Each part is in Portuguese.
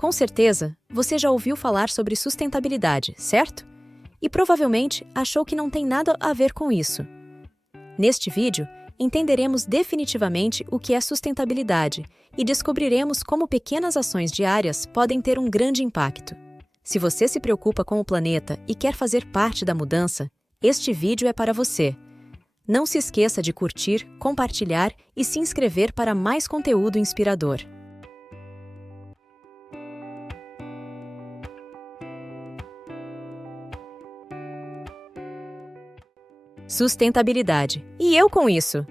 Com certeza, você já ouviu falar sobre sustentabilidade, certo? E provavelmente achou que não tem nada a ver com isso. Neste vídeo, entenderemos definitivamente o que é sustentabilidade e descobriremos como pequenas ações diárias podem ter um grande impacto. Se você se preocupa com o planeta e quer fazer parte da mudança, este vídeo é para você. Não se esqueça de curtir, compartilhar e se inscrever para mais conteúdo inspirador. Sustentabilidade. E eu com isso?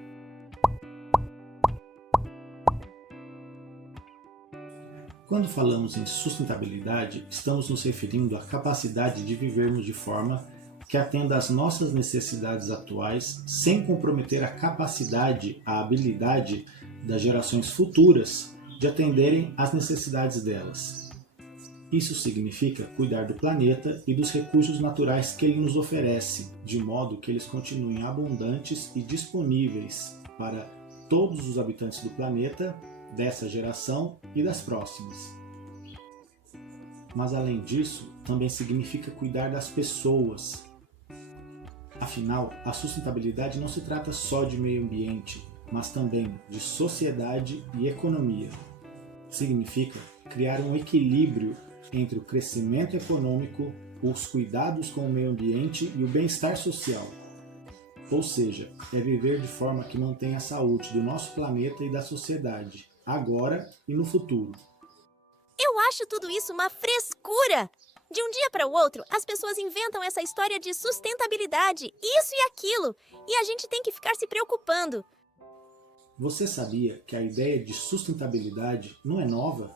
Quando falamos em sustentabilidade, estamos nos referindo à capacidade de vivermos de forma que atenda às nossas necessidades atuais, sem comprometer a capacidade, a habilidade das gerações futuras de atenderem às necessidades delas. Isso significa cuidar do planeta e dos recursos naturais que ele nos oferece, de modo que eles continuem abundantes e disponíveis para todos os habitantes do planeta, dessa geração e das próximas. Mas além disso, também significa cuidar das pessoas. Afinal, a sustentabilidade não se trata só de meio ambiente, mas também de sociedade e economia. Significa criar um equilíbrio entre o crescimento econômico, os cuidados com o meio ambiente e o bem-estar social. Ou seja, é viver de forma que mantenha a saúde do nosso planeta e da sociedade, agora e no futuro. Eu acho tudo isso uma frescura! De um dia para o outro, as pessoas inventam essa história de sustentabilidade, isso e aquilo, e a gente tem que ficar se preocupando. Você sabia que a ideia de sustentabilidade não é nova?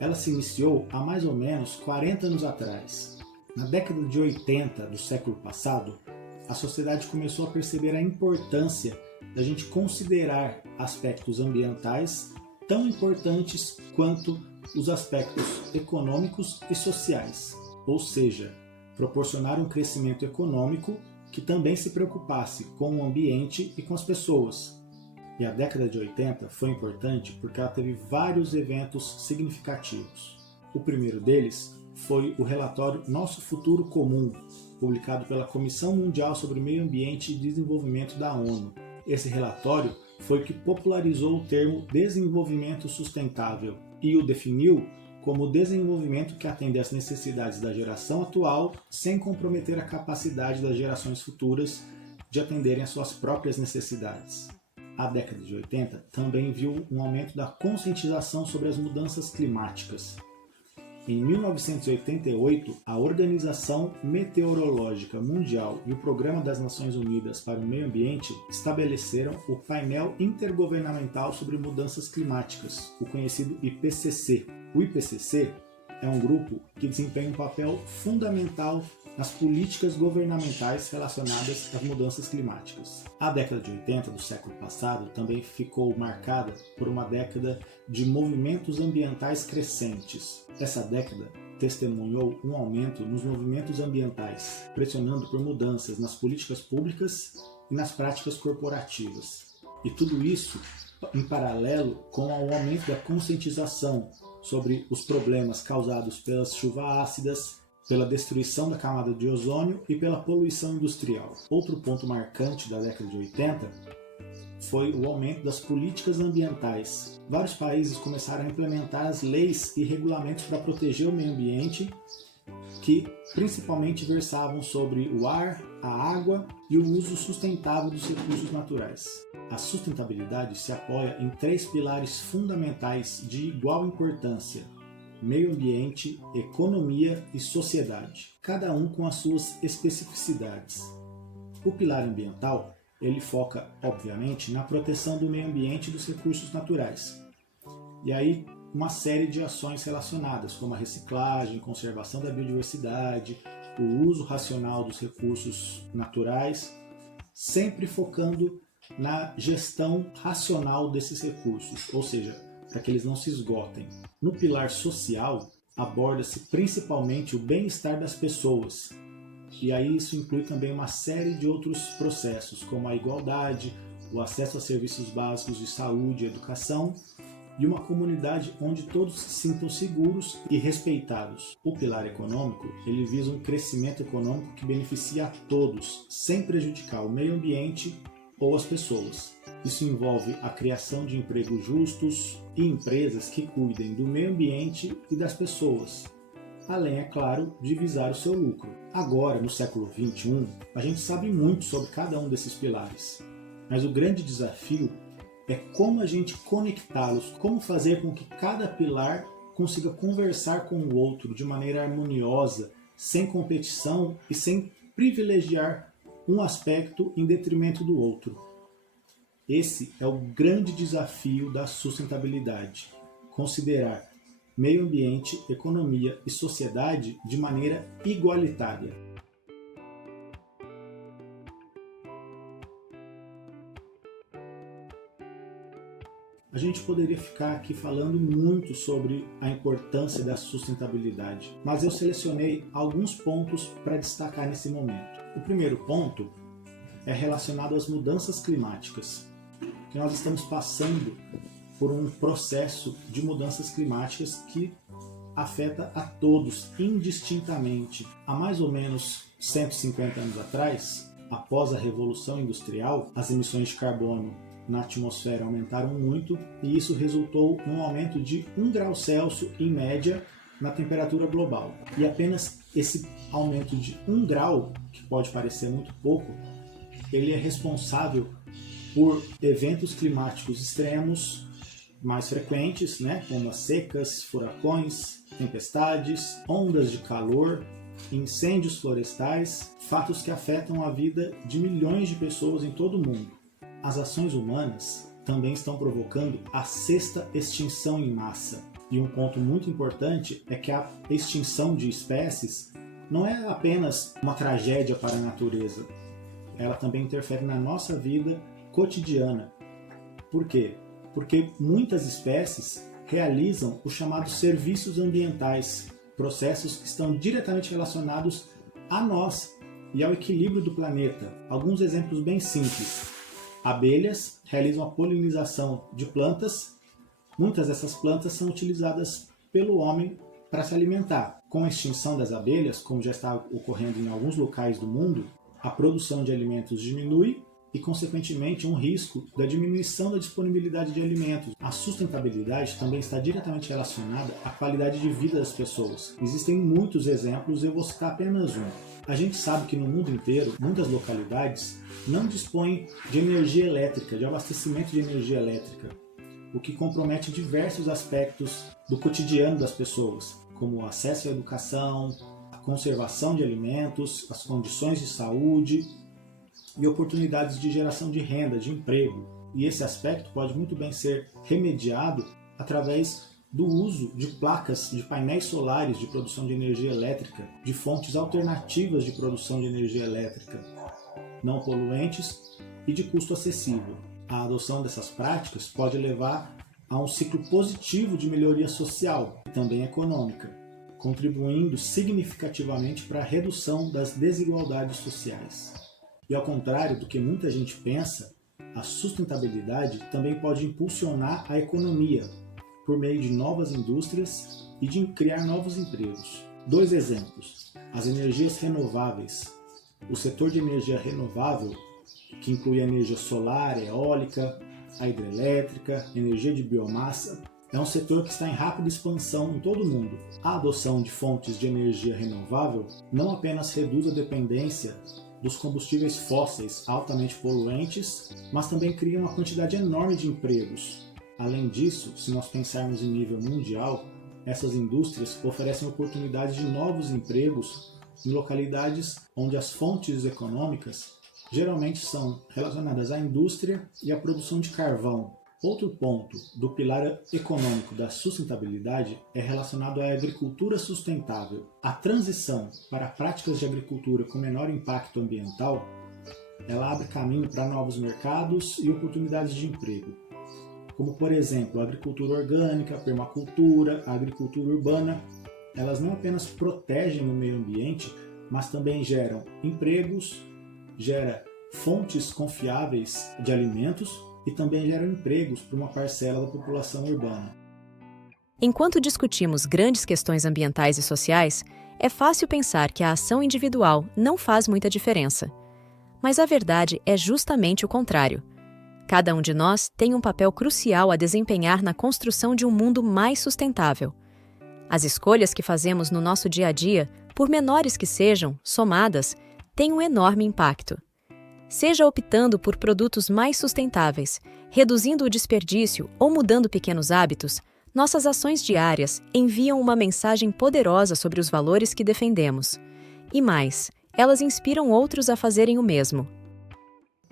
Ela se iniciou há mais ou menos 40 anos atrás. Na década de 80 do século passado, a sociedade começou a perceber a importância da gente considerar aspectos ambientais tão importantes quanto os aspectos econômicos e sociais, ou seja, proporcionar um crescimento econômico que também se preocupasse com o ambiente e com as pessoas. E a década de 80 foi importante porque ela teve vários eventos significativos. O primeiro deles foi o relatório Nosso Futuro Comum, publicado pela Comissão Mundial sobre o Meio Ambiente e Desenvolvimento da ONU. Esse relatório foi o que popularizou o termo desenvolvimento sustentável e o definiu como desenvolvimento que atende às necessidades da geração atual sem comprometer a capacidade das gerações futuras de atenderem às suas próprias necessidades. A década de 80 também viu um aumento da conscientização sobre as mudanças climáticas. Em 1988, a Organização Meteorológica Mundial e o Programa das Nações Unidas para o Meio Ambiente estabeleceram o Painel Intergovernamental sobre Mudanças Climáticas, o conhecido IPCC. O IPCC é um grupo que desempenha um papel fundamental nas políticas governamentais relacionadas às mudanças climáticas. A década de 80 do século passado também ficou marcada por uma década de movimentos ambientais crescentes. Essa década testemunhou um aumento nos movimentos ambientais, pressionando por mudanças nas políticas públicas e nas práticas corporativas. E tudo isso em paralelo com o aumento da conscientização sobre os problemas causados pelas chuvas ácidas, pela destruição da camada de ozônio e pela poluição industrial. Outro ponto marcante da década de 80 foi o aumento das políticas ambientais. Vários países começaram a implementar as leis e regulamentos para proteger o meio ambiente, que principalmente versavam sobre o ar, a água e o uso sustentável dos recursos naturais. A sustentabilidade se apoia em 3 pilares fundamentais de igual importância: meio ambiente, economia e sociedade, cada um com as suas especificidades. O pilar ambiental, ele foca, obviamente, na proteção do meio ambiente e dos recursos naturais. E aí, uma série de ações relacionadas, como a reciclagem, conservação da biodiversidade, o uso racional dos recursos naturais, sempre focando na gestão racional desses recursos, ou seja, para que eles não se esgotem. No pilar social, aborda-se principalmente o bem-estar das pessoas. E aí isso inclui também uma série de outros processos, como a igualdade, o acesso a serviços básicos de saúde e educação, e uma comunidade onde todos se sintam seguros e respeitados. O pilar econômico, ele visa um crescimento econômico que beneficia a todos, sem prejudicar o meio ambiente ou as pessoas. Isso envolve a criação de empregos justos e empresas que cuidem do meio ambiente e das pessoas, além, é claro, de visar o seu lucro. Agora, no século XXI, a gente sabe muito sobre cada um desses pilares, mas o grande desafio é como a gente conectá-los, como fazer com que cada pilar consiga conversar com o outro de maneira harmoniosa, sem competição e sem privilegiar um aspecto em detrimento do outro. Esse é o grande desafio da sustentabilidade: considerar meio ambiente, economia e sociedade de maneira igualitária. A gente poderia ficar aqui falando muito sobre a importância da sustentabilidade, mas eu selecionei alguns pontos para destacar nesse momento. O primeiro ponto é relacionado às mudanças climáticas, que nós estamos passando por um processo de mudanças climáticas que afeta a todos indistintamente. Há mais ou menos 150 anos atrás, após a Revolução Industrial, as emissões de carbono na atmosfera aumentaram muito e isso resultou num aumento de 1 grau Celsius em média na temperatura global. E apenas esse aumento de 1 grau, que pode parecer muito pouco, ele é responsável por eventos climáticos extremos mais frequentes, como as secas, furacões, tempestades, ondas de calor, incêndios florestais, fatos que afetam a vida de milhões de pessoas em todo o mundo. As ações humanas também estão provocando a 6ª extinção em massa. E um ponto muito importante é que a extinção de espécies não é apenas uma tragédia para a natureza, ela também interfere na nossa vida cotidiana. Por quê? Porque muitas espécies realizam os chamados serviços ambientais, processos que estão diretamente relacionados a nós e ao equilíbrio do planeta. Alguns exemplos bem simples. Abelhas realizam a polinização de plantas. Muitas dessas plantas são utilizadas pelo homem para se alimentar. Com a extinção das abelhas, como já está ocorrendo em alguns locais do mundo, a produção de alimentos diminui e, consequentemente, um risco da diminuição da disponibilidade de alimentos. A sustentabilidade também está diretamente relacionada à qualidade de vida das pessoas. Existem muitos exemplos, eu vou citar apenas um. A gente sabe que no mundo inteiro, muitas localidades não dispõem de energia elétrica, de abastecimento de energia elétrica, o que compromete diversos aspectos do cotidiano das pessoas, como o acesso à educação, a conservação de alimentos, as condições de saúde e oportunidades de geração de renda, de emprego. E esse aspecto pode muito bem ser remediado através do uso de placas de painéis solares de produção de energia elétrica, de fontes alternativas de produção de energia elétrica, não poluentes e de custo acessível. A adoção dessas práticas pode levar a um ciclo positivo de melhoria social e também econômica, contribuindo significativamente para a redução das desigualdades sociais. E ao contrário do que muita gente pensa, a sustentabilidade também pode impulsionar a economia por meio de novas indústrias e de criar novos empregos. 2 exemplos: as energias renováveis. O setor de energia renovável, que inclui a energia solar, eólica, a hidrelétrica, energia de biomassa, é um setor que está em rápida expansão em todo o mundo. A adoção de fontes de energia renovável não apenas reduz a dependência dos combustíveis fósseis altamente poluentes, mas também cria uma quantidade enorme de empregos. Além disso, se nós pensarmos em nível mundial, essas indústrias oferecem oportunidades de novos empregos em localidades onde as fontes econômicas geralmente são relacionadas à indústria e à produção de carvão. Outro ponto do pilar econômico da sustentabilidade é relacionado à agricultura sustentável. A transição para práticas de agricultura com menor impacto ambiental, ela abre caminho para novos mercados e oportunidades de emprego, como por exemplo a agricultura orgânica, a permacultura, a agricultura urbana. Elas não apenas protegem o meio ambiente, mas também geram empregos, gera fontes confiáveis de alimentos e também geram empregos para uma parcela da população urbana. Enquanto discutimos grandes questões ambientais e sociais, é fácil pensar que a ação individual não faz muita diferença. Mas a verdade é justamente o contrário. Cada um de nós tem um papel crucial a desempenhar na construção de um mundo mais sustentável. As escolhas que fazemos no nosso dia a dia, por menores que sejam, somadas, têm um enorme impacto. Seja optando por produtos mais sustentáveis, reduzindo o desperdício ou mudando pequenos hábitos, nossas ações diárias enviam uma mensagem poderosa sobre os valores que defendemos. E mais, elas inspiram outros a fazerem o mesmo.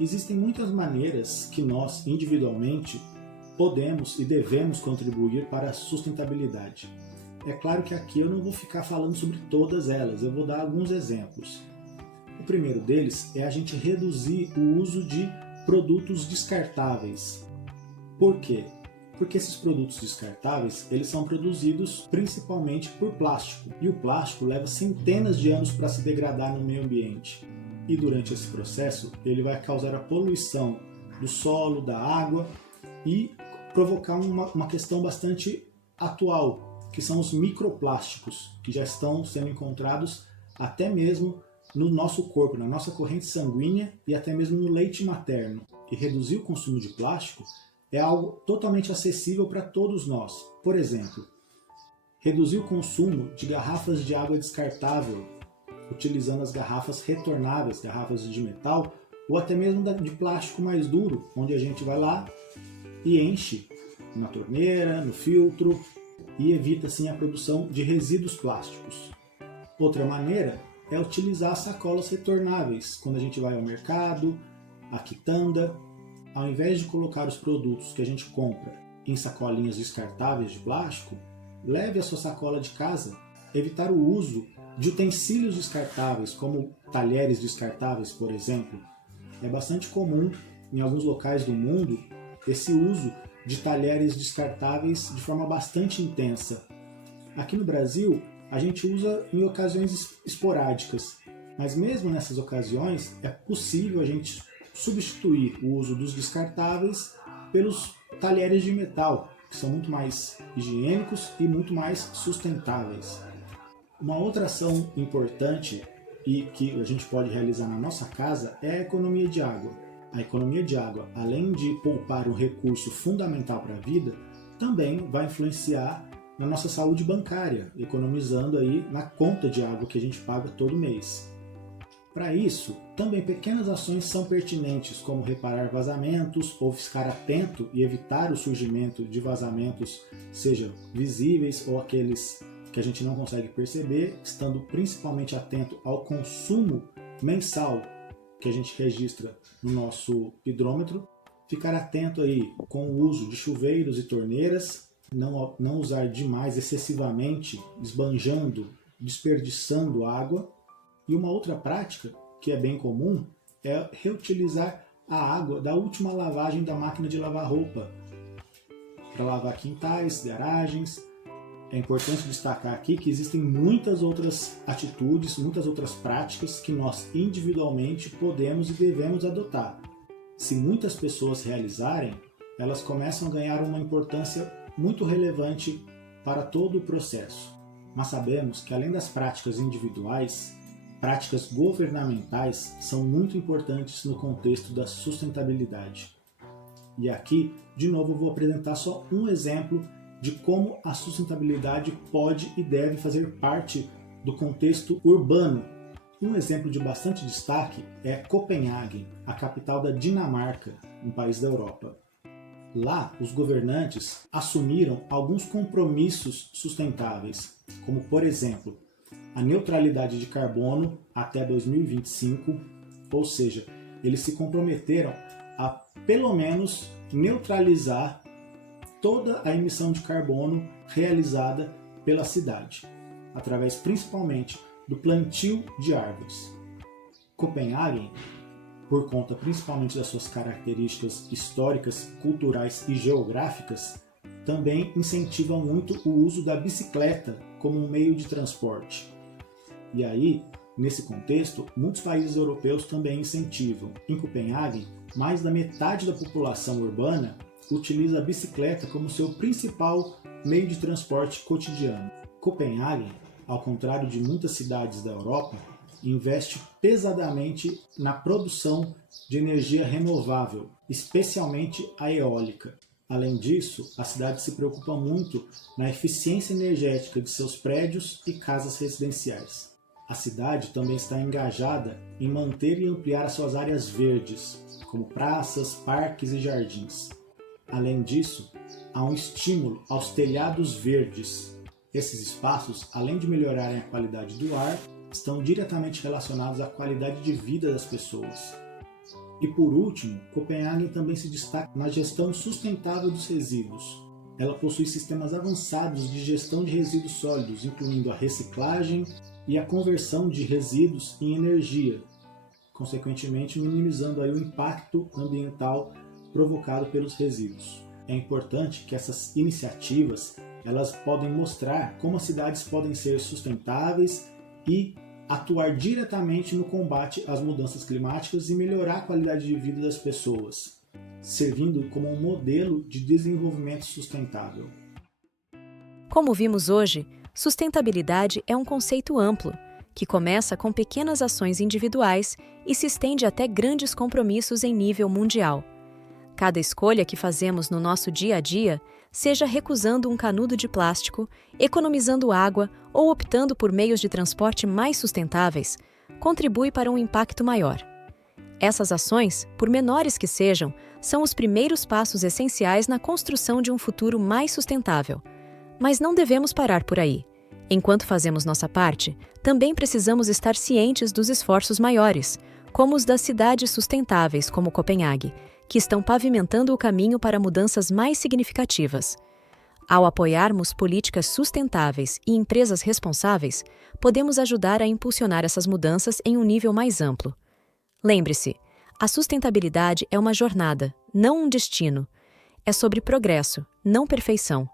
Existem muitas maneiras que nós, individualmente, podemos e devemos contribuir para a sustentabilidade. É claro que aqui eu não vou ficar falando sobre todas elas, eu vou dar alguns exemplos. O primeiro deles é a gente reduzir o uso de produtos descartáveis. Por quê? Porque esses produtos descartáveis, eles são produzidos principalmente por plástico. E o plástico leva centenas de anos para se degradar no meio ambiente. E durante esse processo, ele vai causar a poluição do solo, da água e provocar uma questão bastante atual, que são os microplásticos, que já estão sendo encontrados até mesmo no nosso corpo, na nossa corrente sanguínea e até mesmo no leite materno. E reduzir o consumo de plástico é algo totalmente acessível para todos nós. Por exemplo, reduzir o consumo de garrafas de água descartável, utilizando as garrafas retornáveis, garrafas de metal, ou até mesmo de plástico mais duro, onde a gente vai lá e enche na torneira, no filtro, e evita assim a produção de resíduos plásticos. Outra maneira é utilizar sacolas retornáveis, quando a gente vai ao mercado, à quitanda. Ao invés de colocar os produtos que a gente compra em sacolinhas descartáveis de plástico, leve a sua sacola de casa. Evitar o uso de utensílios descartáveis, como talheres descartáveis, por exemplo. É bastante comum em alguns locais do mundo esse uso de talheres descartáveis de forma bastante intensa. Aqui no Brasil, a gente usa em ocasiões esporádicas, mas mesmo nessas ocasiões é possível a gente substituir o uso dos descartáveis pelos talheres de metal, que são muito mais higiênicos e muito mais sustentáveis. Uma outra ação importante e que a gente pode realizar na nossa casa é a economia de água. A economia de água, além de poupar um recurso fundamental para a vida, também vai influenciar na nossa saúde bancária, economizando aí na conta de água que a gente paga todo mês. Para isso, também pequenas ações são pertinentes, como reparar vazamentos ou ficar atento e evitar o surgimento de vazamentos, seja visíveis ou aqueles que a gente não consegue perceber, estando principalmente atento ao consumo mensal que a gente registra no nosso hidrômetro. Ficar atento aí com o uso de chuveiros e torneiras, não usar demais, excessivamente, esbanjando, desperdiçando água. E uma outra prática, que é bem comum, é reutilizar a água da última lavagem da máquina de lavar roupa, para lavar quintais, garagens. É importante destacar aqui que existem muitas outras atitudes, muitas outras práticas que nós individualmente podemos e devemos adotar. Se muitas pessoas realizarem, elas começam a ganhar uma importância muito relevante para todo o processo. Mas sabemos que além das práticas individuais, práticas governamentais são muito importantes no contexto da sustentabilidade. E aqui, de novo, vou apresentar só um exemplo de como a sustentabilidade pode e deve fazer parte do contexto urbano. Um exemplo de bastante destaque é Copenhague, a capital da Dinamarca, um país da Europa. Lá, os governantes assumiram alguns compromissos sustentáveis, como, por exemplo, a neutralidade de carbono até 2025, ou seja, eles se comprometeram a, pelo menos, neutralizar toda a emissão de carbono realizada pela cidade, através principalmente do plantio de árvores. Copenhague, por conta principalmente das suas características históricas, culturais e geográficas, também incentiva muito o uso da bicicleta como um meio de transporte. E aí, nesse contexto, muitos países europeus também incentivam. Em Copenhague, mais da metade da população urbana utiliza a bicicleta como seu principal meio de transporte cotidiano. Copenhague, ao contrário de muitas cidades da Europa, investe pesadamente na produção de energia renovável, especialmente a eólica. Além disso, a cidade se preocupa muito na eficiência energética de seus prédios e casas residenciais. A cidade também está engajada em manter e ampliar as suas áreas verdes, como praças, parques e jardins. Além disso, há um estímulo aos telhados verdes. Esses espaços, além de melhorarem a qualidade do ar, estão diretamente relacionados à qualidade de vida das pessoas. E por último, Copenhague também se destaca na gestão sustentável dos resíduos. Ela possui sistemas avançados de gestão de resíduos sólidos, incluindo a reciclagem e a conversão de resíduos em energia, consequentemente minimizando aí o impacto ambiental provocado pelos resíduos. É importante que essas iniciativas elas podem mostrar como as cidades podem ser sustentáveis e atuar diretamente no combate às mudanças climáticas e melhorar a qualidade de vida das pessoas, servindo como um modelo de desenvolvimento sustentável. Como vimos hoje, sustentabilidade é um conceito amplo, que começa com pequenas ações individuais e se estende até grandes compromissos em nível mundial. Cada escolha que fazemos no nosso dia a dia, seja recusando um canudo de plástico, economizando água ou optando por meios de transporte mais sustentáveis, contribui para um impacto maior. Essas ações, por menores que sejam, são os primeiros passos essenciais na construção de um futuro mais sustentável. Mas não devemos parar por aí. Enquanto fazemos nossa parte, também precisamos estar cientes dos esforços maiores, como os das cidades sustentáveis como Copenhague, que estão pavimentando o caminho para mudanças mais significativas. Ao apoiarmos políticas sustentáveis e empresas responsáveis, podemos ajudar a impulsionar essas mudanças em um nível mais amplo. Lembre-se, a sustentabilidade é uma jornada, não um destino. É sobre progresso, não perfeição.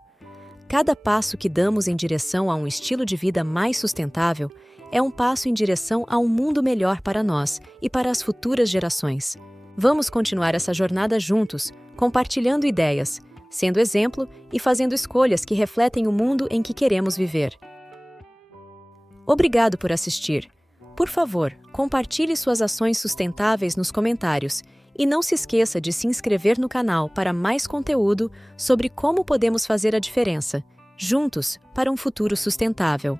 Cada passo que damos em direção a um estilo de vida mais sustentável é um passo em direção a um mundo melhor para nós e para as futuras gerações. Vamos continuar essa jornada juntos, compartilhando ideias, sendo exemplo e fazendo escolhas que refletem o mundo em que queremos viver. Obrigado por assistir. Por favor, compartilhe suas ações sustentáveis nos comentários e não se esqueça de se inscrever no canal para mais conteúdo sobre como podemos fazer a diferença, juntos, para um futuro sustentável.